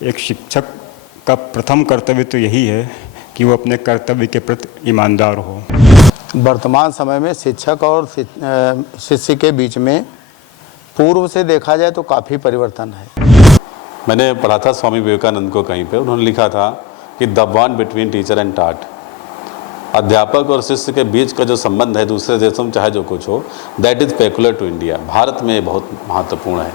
एक शिक्षक का प्रथम कर्तव्य तो यही है कि वो अपने कर्तव्य के प्रति ईमानदार हो। वर्तमान समय में शिक्षक और शिष्य के बीच में पूर्व से देखा जाए तो काफ़ी परिवर्तन है। मैंने पढ़ा था स्वामी विवेकानंद को कहीं पे, उन्होंने लिखा था कि the bond between teacher and टाट, अध्यापक और शिष्य के बीच का जो संबंध है दूसरे देशों में चाहे जो कुछ हो, that is peculiar to India. Bharat में बहुत महत्वपूर्ण है।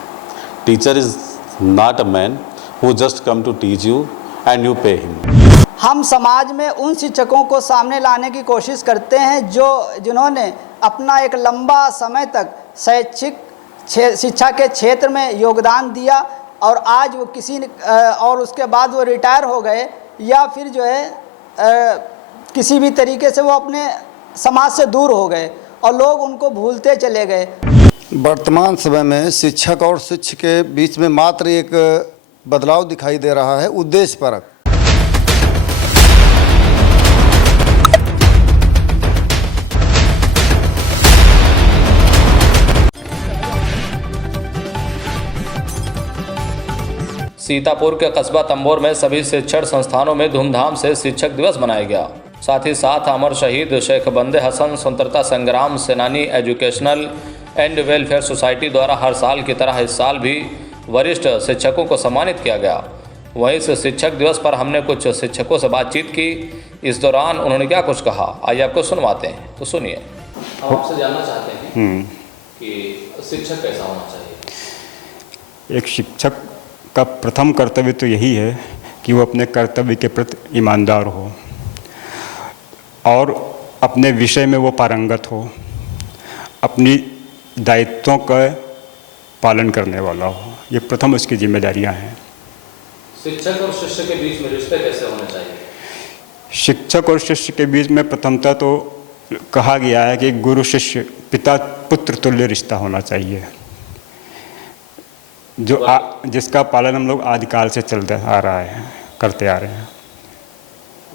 Teacher is not a man who just come to teach you and you pay him. हम समाज में उन शिक्षकों को सामने लाने की कोशिश करते हैं जिन्होंने अपना एक लंबा समय तक शैक्षिक शिक्षा के क्षेत्र में योगदान दिया और आज वो और उसके बाद वो रिटायर हो गए या फिर जो है किसी भी तरीके से वो अपने समाज से दूर हो गए और लोग उनको भूलते चले गए। वर्तमान समय में शिक्षक और शिष्य के बीच में मात्र एक बदलाव दिखाई दे रहा है, उद्देश्यपरक। सीतापुर के कस्बा तंबोर में सभी शिक्षण संस्थानों में धूमधाम से शिक्षक दिवस मनाया गया। साथ ही साथ अमर शहीद शेख बंदे हसन स्वतंत्रता संग्राम सेनानी एजुकेशनल एंड वेलफेयर सोसाइटी द्वारा हर साल की तरह इस साल भी वरिष्ठ शिक्षकों को सम्मानित किया गया। वहीं इस शिक्षक दिवस पर हमने कुछ शिक्षकों से बातचीत की। इस दौरान उन्होंने क्या कुछ कहा, आइए आपको सुनवाते हैं, तो सुनिए। हम आपसे जानना चाहते हैं कि शिक्षक कैसा होना चाहिए। एक शिक्षक का प्रथम कर्तव्य तो यही है कि वो अपने कर्तव्य के प्रति ईमानदार हो और अपने विषय में वो पारंगत हो, अपनी दायित्वों का पालन करने वाला हो। ये प्रथम उसकी जिम्मेदारियां हैं। शिक्षक और शिष्य के बीच में रिश्ते कैसे होने चाहिए। शिक्षक और शिष्य के बीच में प्रथमता तो कहा गया है कि गुरु शिष्य पिता पुत्र तुल्य रिश्ता होना चाहिए, जिसका पालन हम लोग आदिकाल से चलते आ रहा है, करते आ रहे हैं।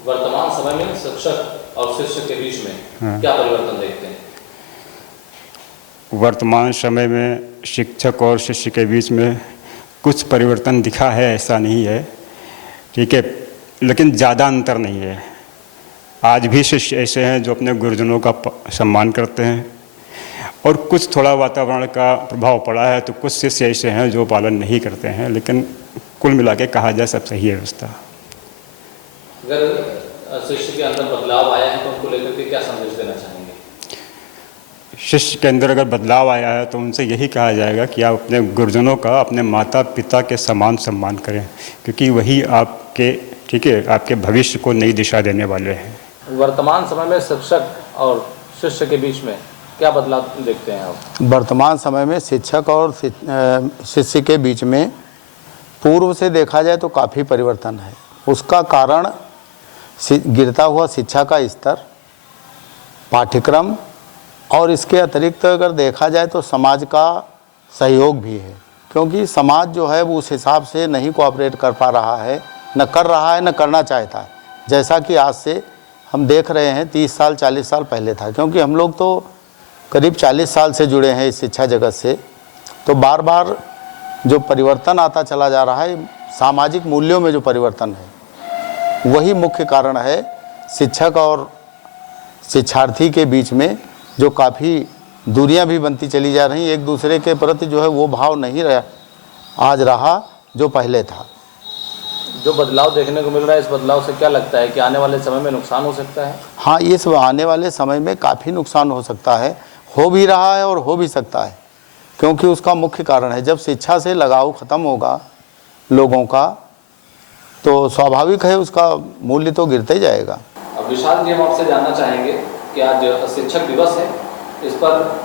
वर्तमान समय में शिक्षक और शिष्य के बीच में क्या परिवर्तन देखते हैं। वर्तमान समय में शिक्षक और शिष्य के बीच में कुछ परिवर्तन दिखा है, ऐसा नहीं है, ठीक है, लेकिन ज़्यादा अंतर नहीं है। आज भी शिष्य ऐसे हैं जो अपने गुरुजनों का सम्मान करते हैं और कुछ थोड़ा वातावरण का प्रभाव पड़ा है तो कुछ शिष्य ऐसे हैं जो पालन नहीं करते हैं, लेकिन कुल मिला के कहा जाए सब सही है व्यवस्था। अगर शिष्य के अंदर बदलाव आया है तो उनको लेकर के क्या संदेश देना चाहेंगे। शिष्य के अंदर अगर बदलाव आया है तो उनसे यही कहा जाएगा कि आप अपने गुरुजनों का, अपने माता पिता के समान सम्मान करें, क्योंकि वही आपके, ठीक है, आपके भविष्य को नई दिशा देने वाले हैं। वर्तमान समय में शिक्षक और शिष्य के बीच में क्या बदलाव देखते हैं आप। वर्तमान समय में शिक्षक और शिष्य के बीच में पूर्व से देखा जाए तो काफ़ी परिवर्तन है। उसका कारण गिरता हुआ शिक्षा का स्तर, पाठ्यक्रम और इसके अतिरिक्त अगर देखा जाए तो समाज का सहयोग भी है, क्योंकि समाज जो है वो उस हिसाब से नहीं कोऑपरेट कर पा रहा है, न कर रहा है, न करना चाहता है, जैसा कि आज से हम देख रहे हैं 30 साल 40 साल पहले था। क्योंकि हम लोग तो करीब 40 साल से जुड़े हैं इस शिक्षा जगत से, तो बार बार जो परिवर्तन आता चला जा रहा है, सामाजिक मूल्यों में जो परिवर्तन है वही मुख्य कारण है। शिक्षक और शिक्षार्थी के बीच में जो काफ़ी दूरियां भी बनती चली जा रही, एक दूसरे के प्रति जो है वो भाव नहीं रहा आज रहा जो पहले था। जो बदलाव देखने को मिल रहा है, इस बदलाव से क्या लगता है कि आने वाले समय में नुकसान हो सकता है। हाँ, इस आने वाले समय में काफ़ी नुकसान हो सकता है, हो भी रहा है और हो भी सकता है, क्योंकि उसका मुख्य कारण है जब शिक्षा से लगाव ख़त्म होगा लोगों का तो स्वाभाविक है उसका मूल्य तो गिरते ही जाएगा। अब विशाल जी, हम आपसे जानना चाहेंगे कि आज शिक्षक दिवस है, इस पर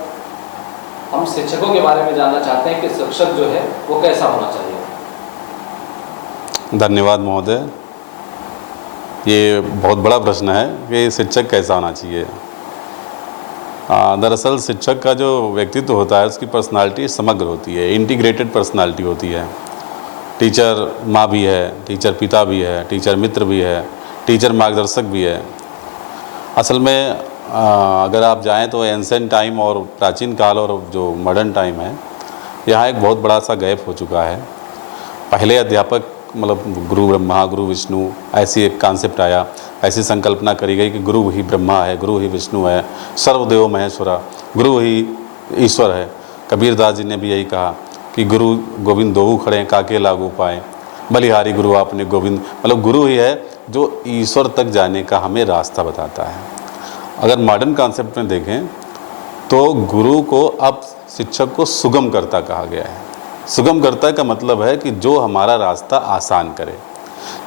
हम शिक्षकों के बारे में जानना चाहते हैं कि शिक्षक जो है वो कैसा होना चाहिए। धन्यवाद महोदय। ये बहुत बड़ा प्रश्न है कि शिक्षक कैसा होना चाहिए। दरअसल शिक्षक का जो व्यक्तित्व होता है उसकी पर्सनालिटी समग्र होती है, इंटीग्रेटेड पर्सनालिटी होती है। टीचर माँ भी है, टीचर पिता भी है, टीचर मित्र भी है, टीचर मार्गदर्शक भी है। असल में अगर आप जाएं तो एंशिएंट टाइम और प्राचीन काल और जो मॉडर्न टाइम है, यहाँ एक बहुत बड़ा सा गैप हो चुका है। पहले अध्यापक मतलब गुरु ब्रह्मा गुरु विष्णु ऐसी एक कॉन्सेप्ट आया, ऐसी संकल्पना करी गई कि गुरु ही ब्रह्मा है, गुरु ही विष्णु है, सर्वदेव महेश्वरा, गुरु ही ईश्वर है। कबीरदास जी ने भी यही कहा कि गुरु गोविंद दोहु खड़े काके लागू पाए, बलिहारी गुरु आपने गोविंद, मतलब गुरु ही है जो ईश्वर तक जाने का हमें रास्ता बताता है। अगर मॉडर्न कॉन्सेप्ट में देखें तो गुरु को अब शिक्षक को सुगमकर्ता कहा गया है। सुगमकर्ता का मतलब है कि जो हमारा रास्ता आसान करे,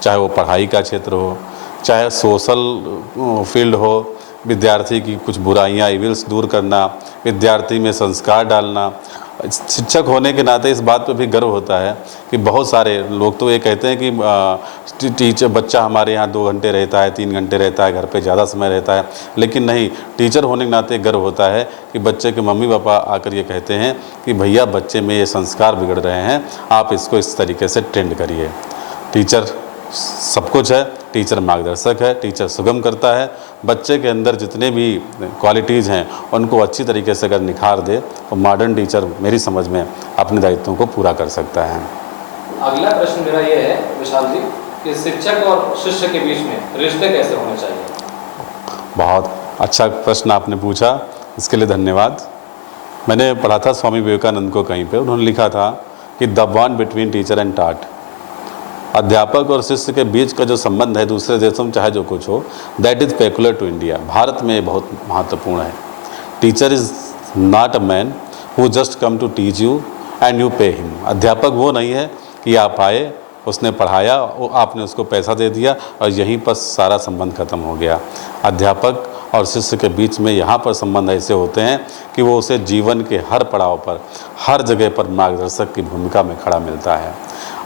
चाहे वो पढ़ाई का क्षेत्र हो, चाहे सोशल फील्ड हो, विद्यार्थी की कुछ बुराइयां इविल्स दूर करना, विद्यार्थी में संस्कार डालना। शिक्षक होने के नाते इस बात पे भी गर्व होता है कि बहुत सारे लोग तो ये कहते हैं कि टीचर बच्चा हमारे यहाँ 2 घंटे रहता है, 3 घंटे रहता है, घर पे ज़्यादा समय रहता है, लेकिन नहीं, टीचर होने के नाते गर्व होता है कि बच्चे के मम्मी पापा आकर ये कहते हैं कि भैया बच्चे में ये संस्कार बिगड़ रहे हैं, आप इसको इस तरीके से ट्रेंड करिए। टीचर सब कुछ है, टीचर मार्गदर्शक है, टीचर सुगम करता है। बच्चे के अंदर जितने भी क्वालिटीज़ हैं उनको अच्छी तरीके से अगर निखार दे तो मॉडर्न टीचर मेरी समझ में अपने दायित्वों को पूरा कर सकता है। अगला प्रश्न मेरा ये है विशाल जी कि शिक्षक और शिष्य के बीच में रिश्ते कैसे होने चाहिए? बहुत अच्छा प्रश्न आपने पूछा, इसके लिए धन्यवाद। मैंने पढ़ा था स्वामी विवेकानंद को कहीं पे, उन्होंने लिखा था कि the bond between teacher and टाट, अध्यापक और शिष्य के बीच का जो संबंध है दूसरे देशों में चाहे जो कुछ हो, that is peculiar to India. Bharat में ये बहुत महत्वपूर्ण है। Teacher is not a man who just come to teach you and you pay him. अध्यापक वो नहीं है कि आप आए, उसने पढ़ाया, आपने उसको पैसा दे दिया और यहीं पर सारा संबंध खत्म हो गया। अध्यापक और शिष्य के बीच में यहाँ पर संबंध ऐसे होते हैं कि वो उसे जीवन के हर पड़ाव पर, हर जगह पर मार्गदर्शक की भूमिका में खड़ा मिलता है।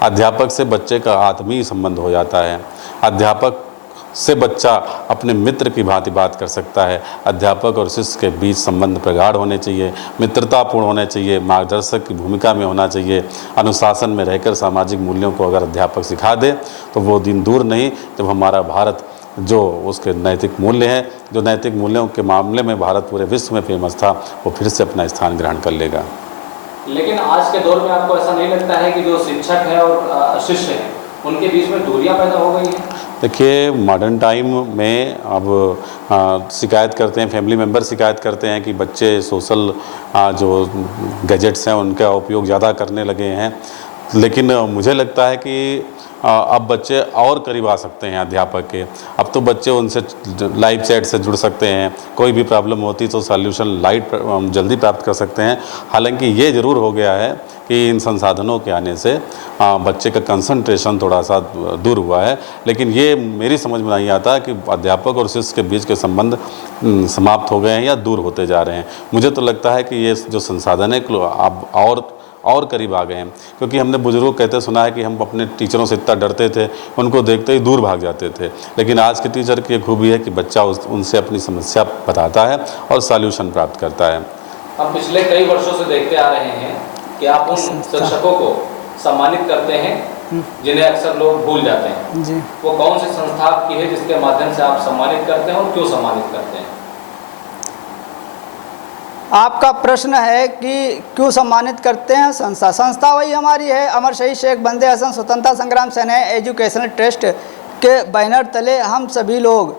अध्यापक से बच्चे का आत्मीय संबंध हो जाता है। अध्यापक से बच्चा अपने मित्र की भांति बात कर सकता है। अध्यापक और शिष्य के बीच संबंध प्रगाढ़ होने चाहिए, मित्रतापूर्ण होने चाहिए, मार्गदर्शक की भूमिका में होना चाहिए। अनुशासन में रहकर सामाजिक मूल्यों को अगर अध्यापक सिखा दे तो वो दिन दूर नहीं जब हमारा भारत जो उसके नैतिक मूल्य हैं, जो नैतिक मूल्यों के मामले में भारत पूरे विश्व में फेमस था, वो फिर से अपना स्थान ग्रहण कर लेगा। लेकिन आज के दौर में आपको ऐसा नहीं लगता है कि जो शिक्षक है और शिष्य है उनके बीच में दूरियां पैदा हो गई हैं? देखिए, मॉडर्न टाइम में अब शिकायत करते हैं, फैमिली मेम्बर शिकायत करते हैं कि बच्चे सोशल जो गैजेट्स हैं उनका उपयोग ज़्यादा करने लगे हैं। लेकिन मुझे लगता है कि अब बच्चे और करीब आ सकते हैं अध्यापक के। अब तो बच्चे उनसे लाइव चैट से जुड़ सकते हैं, कोई भी प्रॉब्लम होती तो सॉल्यूशन जल्दी प्राप्त कर सकते हैं। हालांकि ये ज़रूर हो गया है कि इन संसाधनों के आने से बच्चे का कंसंट्रेशन थोड़ा सा दूर हुआ है, लेकिन ये मेरी समझ में नहीं आता कि अध्यापक और शिष्य के बीच के संबंध समाप्त हो गए हैं या दूर होते जा रहे हैं। मुझे तो लगता है कि ये जो संसाधन है अब और करीब आ गए हैं, क्योंकि हमने बुजुर्गों कहते सुना है कि हम अपने टीचरों से इतना डरते थे, उनको देखते ही दूर भाग जाते थे। लेकिन आज के टीचर की खूबी है कि बच्चा उनसे अपनी समस्या बताता है और सॉल्यूशन प्राप्त करता है। हम पिछले कई वर्षों से देखते आ रहे हैं कि आप उन शिक्षकों को सम्मानित करते हैं जिन्हें अक्सर लोग भूल जाते हैं जी। वो कौन सी संस्था आपकी है जिसके माध्यम से आप सम्मानित करते हैं और क्यों सम्मानित करते हैं? आपका प्रश्न है कि क्यों सम्मानित करते हैं? संस्था वही हमारी है, अमर शहीद शेख बंदे हसन स्वतंत्रता संग्राम सेना एजुकेशनल ट्रस्ट के बैनर तले हम सभी लोग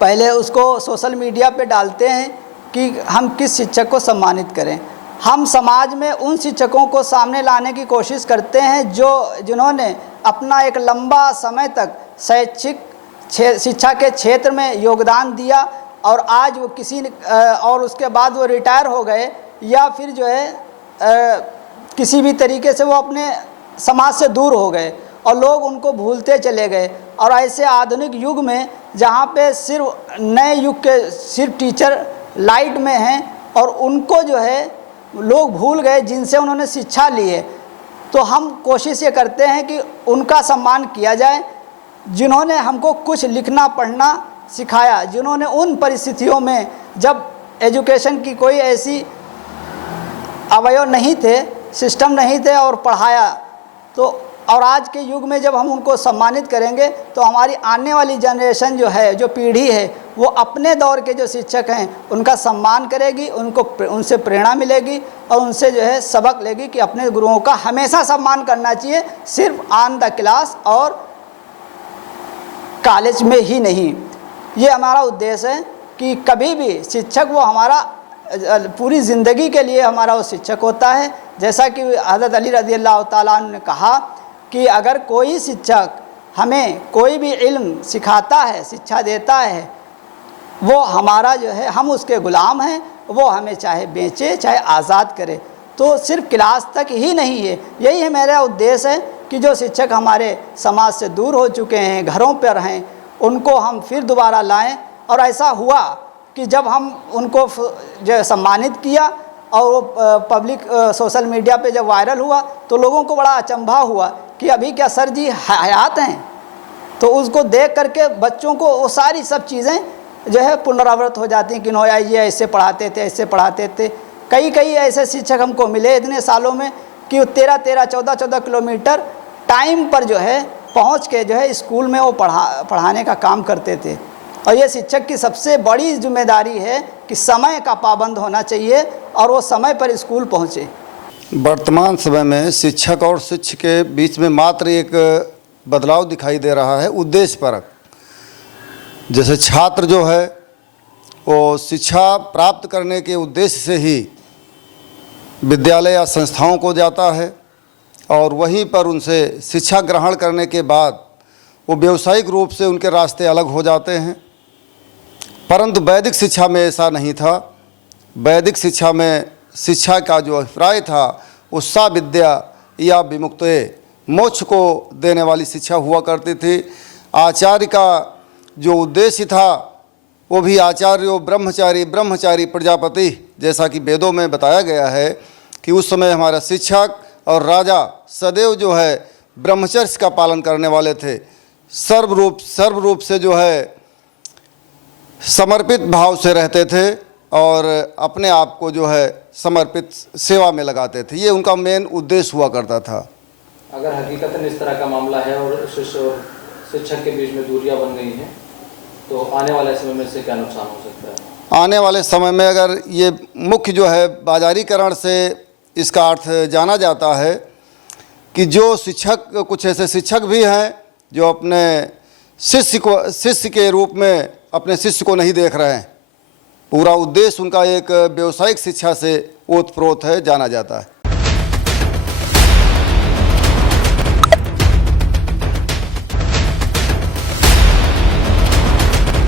पहले उसको सोशल मीडिया पे डालते हैं कि हम किस शिक्षक को सम्मानित करें। हम समाज में उन शिक्षकों को सामने लाने की कोशिश करते हैं जिन्होंने अपना एक लंबा समय तक शैक्षिक शिक्षा के क्षेत्र में योगदान दिया और आज वो और उसके बाद वो रिटायर हो गए या फिर जो है किसी भी तरीके से वो अपने समाज से दूर हो गए और लोग उनको भूलते चले गए। और ऐसे आधुनिक युग में जहाँ पे सिर्फ नए युग के सिर्फ टीचर लाइट में हैं और उनको जो है लोग भूल गए जिनसे उन्होंने शिक्षा ली है, तो हम कोशिश ये करते हैं कि उनका सम्मान किया जाए जिन्होंने हमको कुछ लिखना पढ़ना सिखाया, जिन्होंने उन परिस्थितियों में जब एजुकेशन की कोई ऐसी अवयव नहीं थे, सिस्टम नहीं थे और पढ़ाया, तो और आज के युग में जब हम उनको सम्मानित करेंगे तो हमारी आने वाली जनरेशन जो है, जो पीढ़ी है, वो अपने दौर के जो शिक्षक हैं उनका सम्मान करेगी, उनसे प्रेरणा मिलेगी और उनसे जो है सबक लेगी कि अपने गुरुओं का हमेशा सम्मान करना चाहिए, सिर्फ ऑन द क्लास और कॉलेज में ही नहीं। ये हमारा उद्देश्य है कि कभी भी शिक्षक वो हमारा पूरी ज़िंदगी के लिए हमारा वो शिक्षक होता है। जैसा कि हज़रत अली रज़ी अल्लाह ताला अन्हु ने कहा कि अगर कोई शिक्षक हमें कोई भी इल्म सिखाता है, शिक्षा देता है, वो हमारा जो है, हम उसके ग़ुलाम हैं, वो हमें चाहे बेचे चाहे आज़ाद करे। तो सिर्फ क्लास तक ही नहीं है, यही है मेरा उद्देश्य है कि जो शिक्षक हमारे समाज से दूर हो चुके हैं, घरों पर हैं, उनको हम फिर दोबारा लाएं। और ऐसा हुआ कि जब हम उनको जो सम्मानित किया और वो पब्लिक सोशल मीडिया पे जब वायरल हुआ तो लोगों को बड़ा अचंभा हुआ कि अभी क्या सर जी हयात हैं। तो उसको देख करके बच्चों को वो सारी सब चीज़ें जो है पुनरावृत्त हो जाती हैं कि नोया ये ऐसे पढ़ाते थे, ऐसे पढ़ाते थे। कई ऐसे शिक्षक हमको मिले इतने सालों में कि 13-14 किलोमीटर टाइम पर जो है पहुंच के जो है स्कूल में वो पढ़ाने का काम करते थे। और ये शिक्षक की सबसे बड़ी जिम्मेदारी है कि समय का पाबंद होना चाहिए और वो समय पर स्कूल पहुँचे। वर्तमान समय में शिक्षक और शिक्षक के बीच में मात्र एक बदलाव दिखाई दे रहा है, उद्देश्यपरक। जैसे छात्र जो है वो शिक्षा प्राप्त करने के उद्देश्य से ही विद्यालय या संस्थाओं को जाता है और वहीं पर उनसे शिक्षा ग्रहण करने के बाद वो व्यावसायिक रूप से उनके रास्ते अलग हो जाते हैं। परंतु वैदिक शिक्षा में ऐसा नहीं था। वैदिक शिक्षा में शिक्षा का जो अभिप्राय था वो सा विद्या या विमुक्तये, मोक्ष को देने वाली शिक्षा हुआ करती थी। आचार्य का जो उद्देश्य था वो भी आचार्यो ब्रह्मचारी ब्रह्मचारी प्रजापति, जैसा कि वेदों में बताया गया है कि उस समय हमारा शिक्षक और राजा सदैव जो है ब्रह्मचर्य का पालन करने वाले थे। सर्व रूप से जो है समर्पित भाव से रहते थे और अपने आप को जो है समर्पित सेवा में लगाते थे। ये उनका मेन उद्देश्य हुआ करता था। अगर हकीकतन इस तरह का मामला है और शिष्य और शिक्षक के बीच में दूरियां बन गई हैं तो आने वाले समय में से क्या नुकसान हो सकता है? आने वाले समय में अगर ये मुख्य जो है बाजारीकरण से इसका अर्थ जाना जाता है कि जो शिक्षक, कुछ ऐसे शिक्षक भी हैं जो अपने शिष्य के रूप में अपने शिष्य को नहीं देख रहे हैं। पूरा उद्देश्य उनका एक व्यावसायिक शिक्षा से ओतप्रोत है, जाना जाता है।